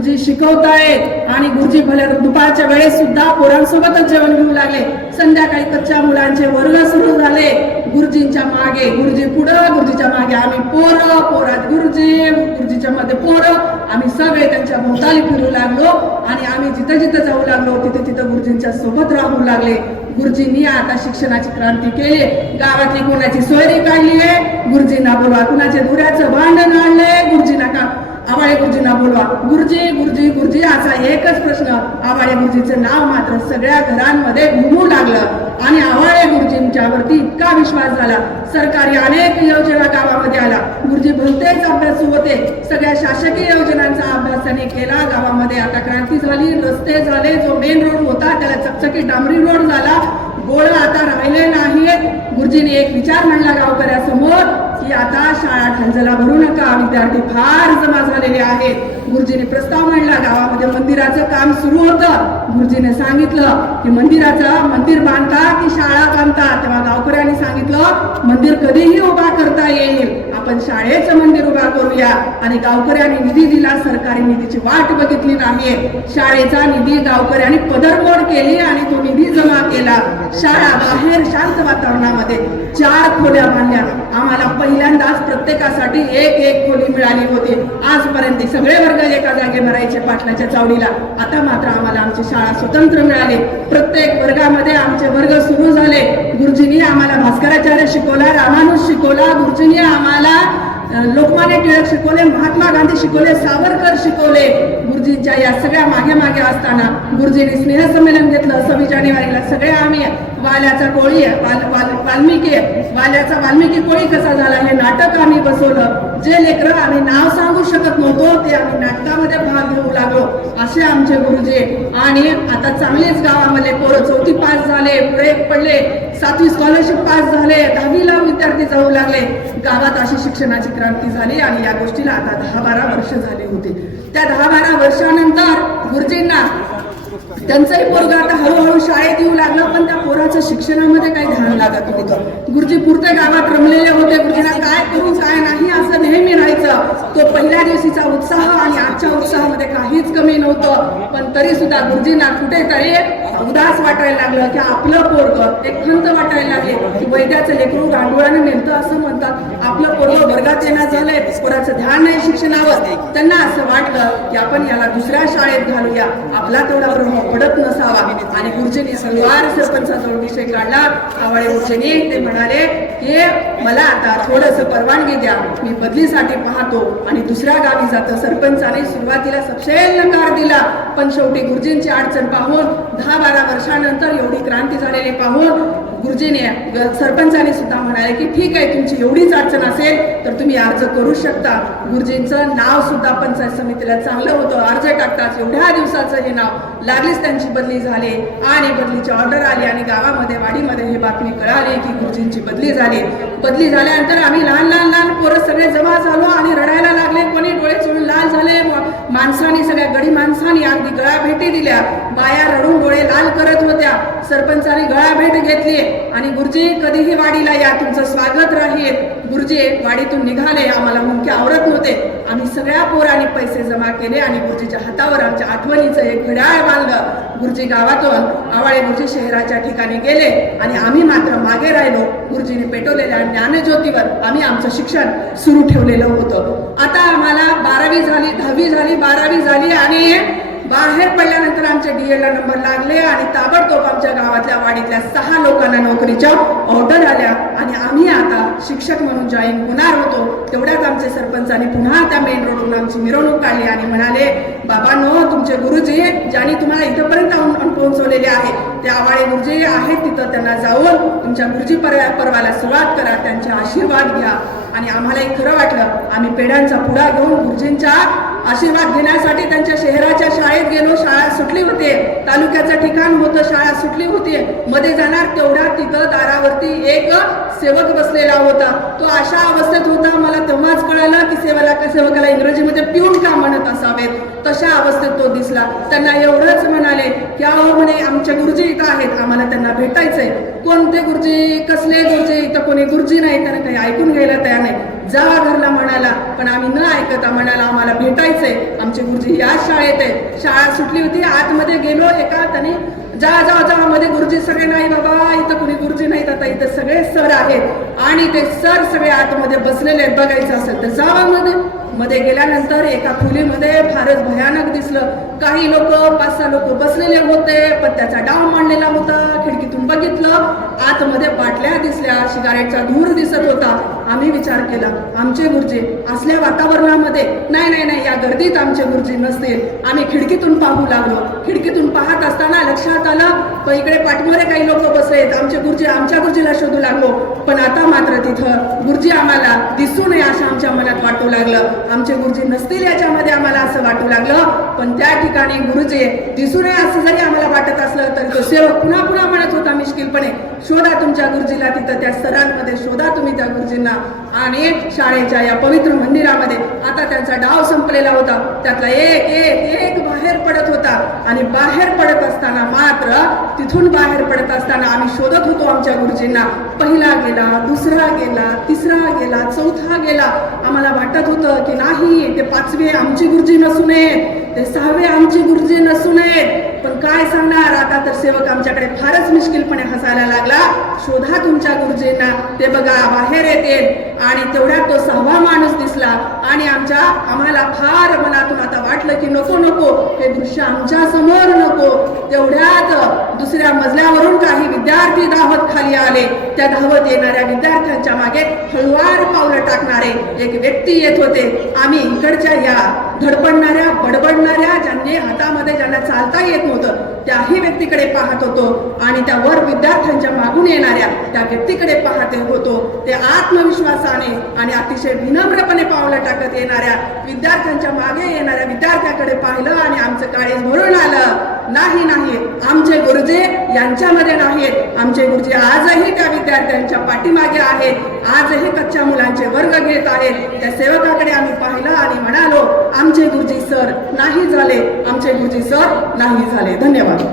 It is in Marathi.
गुरुजी शिकवतायत. आणि गुरुजी भले दुपारच्या वेळेस सुद्धा पोरांसोबतच जेवण घेऊ लागले. संध्याकाळी कच्च्या मुलांचे वर्ग सुरू झाले. गुरुजींच्या मागे गुरुजी पुढं गुरुजीच्या मागे आम्ही पोरं पोरात गुरुजी गुरुजीच्या मध्ये पोरं. आम्ही सगळे त्यांच्या भोवताली फिरू लागलो. आणि आम्ही जिथं जिथं जाऊ लागलो तिथे तिथं गुरुजींच्या सोबत राहू लागले. गुरुजींनी आता शिक्षणाची क्रांती केली. गावातली कोणाची सोयरी काढली आहे? गुरुजींना बोलवा कुणाचे धुऱ्याचं भांडण आणलंय? गुरुजींना का आबाळे गुरुजींना बोलवा. गुरुजी गुरुजी गुरुजी असा एकच प्रश्न आबाळे गुरुजीचं नाव मात्र सगळ्या घरांमध्ये घुमू लागलं. आणि आवाळे गुरुजींच्या वरती इतका विश्वास झाला. सरकारी अनेक योजना गावामध्ये आला गुरुजी भलतेच अभ्यासू होते. सगळ्या शासकीय योजनांचा अभ्यास त्यांनी केला. गावामध्ये आता क्रांती झाली रस्ते झाले जो मेन रोड होता त्याला चकचकी डांबरी रोड झाला. गोळ आता राहिले नाहीत गुरुजीने एक विचार मांडला गावकऱ्यासमोर की आता शाळा ढांजला भरू नका विद्यार्थी फार जमा झालेले आहेत. गुरुजीने प्रस्ताव मांडला गावामध्ये मंदिराचं काम सुरू होतं. गुरुजीने सांगितलं की मंदिराचं मंदिर बांधता की शाळा बांधता? तेव्हा गावकऱ्यांनी सांगितलं मंदिर कधीही उभा करता येईल. आपण शाळेचं मंदिर उभा करूया आणि गावकऱ्यांनी निधी दिला सरकारी निधीची वाट बघितली नाहीये शाळेचा निधी गावकऱ्यांनी पदरमोड केली आणि तो निधी जमा केला. शाळा बाहेर शांत वातावरणामध्ये चार खोल्या बांधल्या. आम्हाला पहिल्यांदाच प्रत्येकासाठी एक एक खोली मिळाली होती. आजपर्यंत सगळे वर्ग एका जागे भरायचे पाटलाच्या चावडीला. आता मात्र आम्हाला आमची शाळा स्वतंत्र मिळाली. प्रत्येक वर्गामध्ये आमचे वर्ग सुरू झाले. गुरुजींनी आम्हाला भास्कराचार्य शिकवला रामानुज शिकवला गुरुजींनी आम्हाला लोकमान्य टिळक शिकवले महात्मा गांधी शिकवले सावरकर शिकवले. गुरुजींच्या या सगळ्या मागे मागे असताना गुरुजींनी स्नेहसंमेलन घेतलं. सव्वीस जानेवारीला सगळे आम्ही वाल्याचा कोळी वाल्मिकी वाल्याचा वाल्मिकी कोळी कसा झाला हे नाटक आम्ही बसवलं. जे लेकरं आम्ही नाव सांगू शकत नव्हतो ते आम्ही नाटकामध्ये भाग घेऊ लागलो. असे आमचे गुरुजी. आणि आता चांगलेच गावामध्ये पोरं चौथी पास झाले पुढे पडले. सातवी स्कॉलरशिप पास झाले दहावीला विद्यार्थी जाऊ लागले. गावात अशी शिक्षणाची क्रांती झाली आणि या गोष्टीला आता दहा बारा वर्ष झाली होती. त्या दहा बारा वर्षानंतर गुरुजींना. त्यांचंही पोरग आता हळूहळू शाळेत येऊ लागलं पण त्या पोराचं शिक्षणामध्ये काही ध्यान लागत नव्हतं. गुरुजी पुरते गावात रमलेले होते गुरुजींना काय करू काय नाही असं नेहमी राहायचं. तो पहिल्या दिवशीचा उत्साह आजच्या उत्साहामध्ये काहीच कमी नव्हतं. पण तरी सुद्धा गुरुजींना कुठेतरी उदास वाटायला लागलं की आपलं पोरग एक खंत वाटायला लागले की वैद्याचं लेकरू गांडुळाने नेमतं असं म्हणतात आपलं पोरग वर्गात येणार झालंय कोणाचं ध्यान नाही शिक्षणावर. त्यांना असं वाटलं की आपण याला दुसऱ्या शाळेत घालूया. आपला तेवढा प्रभाव पडत नसावा. आणि गुरुजींनी संवार सरपंचाजवळ विषय काढला. आवाळे गुरुजींनी ते म्हणाले की मला आता थोडस परवानगी द्या. मी बदलीसाठी पाहतो आणि दुसऱ्या गावी जातं. सरपंचाने सुरुवातीला सपशेल नकार दिला पण शेवटी गुरुजींची अडचण पाहून दहा बारा वर्षानंतर एवढी क्रांती झालेली पाहून गुरुजीने सरपंचाने सुद्धा म्हणाले की ठीक आहे तुमची एवढीच अडचण असेल तर तुम्ही अर्ज करू शकता. गुरुजींचं नाव सुद्धा पंचायत समितीला चांगलं होतं. अर्ज टाकताच एवढ्या दिवसाचं हे नाव लागलीच त्यांची बदली झाली. आणि बदलीची ऑर्डर आली आणि गावामध्ये वाडीमध्ये ही बातमी कळाली की गुरुजींची बदली झाली. बदली झाल्यानंतर आम्ही लहान लहान लहान पोरं सगळे जमा झालो आणि रडायला लागले कोणी डोळे चोळून लाल झाले म- माणसानी सगळ्या गडी अगदी गळा भेटी दिल्या. बाया रडून डोळे लाल करत होत्या. सरपंचाने गळा भेट घेतली. आणि गुरुजी कधीही वाडीला या. तुमचं स्वागत राहील. गुरुजी वाडीतून निघाले. आम्हाला मुख्य आवरत नव्हते. आम्ही सगळ्या पोरांनी पैसे जमा केले आणि गुरुजीच्या हातावर आमच्या आठवणीचं एक घड्याळ बांधलं. गुरुजी गावातून आवाळे गुरुजी शहराच्या ठिकाणी गेले आणि आम्ही मात्र मागे राहिलो. गुरुजीने पेटवलेल्या ज्ञानज्योतीवर आम्ही आमचं शिक्षण सुरू ठेवलेलं होतं. आता आम्हाला बारावी झाली दहावी झाली बारावी झाली आणि बाहेर पडल्यानंतर आमच्या डीएला नंबर लागले आणि ताबडतोब आमच्या गावातल्या वाडीतल्या सहा लोकांना नोकरीच्या ऑर्डर आल्या. आणि आम्ही आता शिक्षक म्हणून जॉईन होणार होतो. तेवढ्याच आमचे सरपंचाने पुन्हा त्या मेन रोडवरून आमची मिरवणूक काढली आणि म्हणाले बाबांनो तुमचे गुरुजी ज्यांनी तुम्हाला इथंपर्यंत आणून पोहोचवलेले आहे ते आवाळे गुरुजी आहेत तिथं त्यांना जाऊन तुमच्या गुरुजी पर पर्वाला सुरुवात करा त्यांचे आशीर्वाद घ्या. आणि आम्हालाही खरं वाटलं आम्ही पेढ्यांचा पुडा घेऊन गुरुजींच्या आशीर्वाद घेण्यासाठी त्यांच्या शहराच्या शाळेत गेलो. शाळा सुटली होते. तालुक्याचं ठिकाण होतं. शाळा सुटली होती. मध्ये जाणार तेवढ्या तिथं दारावरती एक सेवक बसलेला होता. तो अशा अवस्थेत होता. मला तेव्हाच कळालं की सेवाला सेवकाला इंग्रजीमध्ये पिऊन का म्हणत असावेत? तशा अवस्थेत तो दिसला. त्यांना एवढंच म्हणाले की अहो म्हणे आमचे गुरुजी इथं आहेत. आम्हाला त्यांना भेटायचंय. कोणते गुरुजी? कसले गुरुजी? इथं कोणी गुरुजी नाही. त्यांना काही ऐकून घ्यायला तयार नाही. जावा घरला म्हणाला पण आम्ही न ऐकता म्हणाला आम्हाला भेटायचंय. आमचे गुरुजी या शाळेत आहे शाळा सुटली होती आतमध्ये गेलो एका त्याने जा जा जा मध्ये गुरुजी सगळे नाही बाबा इथं कुणी गुरुजी नाहीत आता इथं सगळे सर आहेत. आणि ते सर सगळे आतमध्ये बसलेले आहेत बघायचं असेल तर जावा मध्ये. मध्ये गेल्यानंतर एका खोलीमध्ये फारच भयानक दिसलं. काही लोक पाच सहा लोक बसलेले होते पण त्याचा डाव मांडलेला होता. खिडकीतून बघितलं आतमध्ये बाटल्या दिसल्या शिगारेटचा धूर दिसत होता. आम्ही विचार केला आमचे गुरुजी असल्या वातावरणामध्ये नाही नाही नाही या गर्दीत आमचे गुरुजी नसतील. आम्ही खिडकीतून पाहू लागलो. खिडकीतून पाहत असताना लक्षात आलं पण इकडे पाठमध्ये काही लोक बसलेत. आमचे गुरुजी आमच्या गुरुजीला शोधू लागलो. पण आता मात्र तिथं गुरुजी आम्हाला दिसू नये असं आमच्या मनात वाटू लागलं. आमचे गुरुजी नसतील याच्यामध्ये आम्हाला असं वाटू लागलं. पण त्या ठिकाणी गुरुजी दिसू नये असं जरी आम्हाला वाटत असलं तरी तो सेवक पुन्हा पुन्हा म्हणत होता मिश्किलपणे शोधा तुमच्या गुरुजीला. तिथं त्या सरांमध्ये शोधा तुम्ही त्या गुरुजींना. आणि शाळेच्या या पवित्र मंदिरामध्ये आता त्यांचा डाव संपलेला होता. त्यातला एक एक एक बाहेर पडत होता. आणि बाहेर पडत असताना मात्र तिथून बाहेर पडत असताना आम्ही शोधत होतो आमच्या गुरुजींना. पहिला गेला दुसरा गेला तिसरा गेला चौथा गेला. आम्हाला वाटत होतं की नाही ते पाचवे आमची गुरुजी नसू नयेत ते सहावे आमची गुरुजी नसू नयेत पण काय सांगणार? आता तर सेवक आमच्याकडे फारच मिश्किलपणे हसायला लागला. शोधा तुमच्या गुरुजींना. ते बघा बाहेर येते. आणि तेवढ्यात तो सहावा माणूस दिसला. आणि आमच्या आम्हाला फार मनातून आता वाटलं की नको नको. हे दृश्य आमच्यासमोर नको. तेवढ्यात दुसऱ्या मजल्यावरून विद्यार्थी धावत खाली आले. त्या धावत येणाऱ्या विद्यार्थ्यांच्या मागे हळुवार पावलं टाकणारे एक व्यक्ती येत होते. आम्ही इकडच्या या धडपडणाऱ्या बडबडणाऱ्या ज्यांनी हातामध्ये ज्यांना चालता येत नव्हतं त्याही व्यक्तीकडे पाहत होतो. आणि त्या वर विद्यार्थ्यांच्या मागून येणाऱ्या त्या व्यक्तीकडे पाहते होतो. ते आत्मविश्वासाने आणि अतिशय विनम्रपणे पावलं टाकत येणाऱ्या विद्यार्थ्यांच्या मागे येणाऱ्या विद्यार्थ्याकडे पाहिलं आणि आमचं काळीज भरून आलं. नाही नाही आम त्यांच्यामध्ये नाहीत. आमचे गुरुजी आजही त्या विद्यार्थ्यांच्या पाठीमागे आहेत. आजही कच्च्या मुलांचे वर्ग घेत आहेत. त्या सेवकाकडे आम्ही पाहिलं आणि म्हणालो आमचे गुरुजी सर नाही झाले. आमचे गुरुजी सर नाही झाले. धन्यवाद.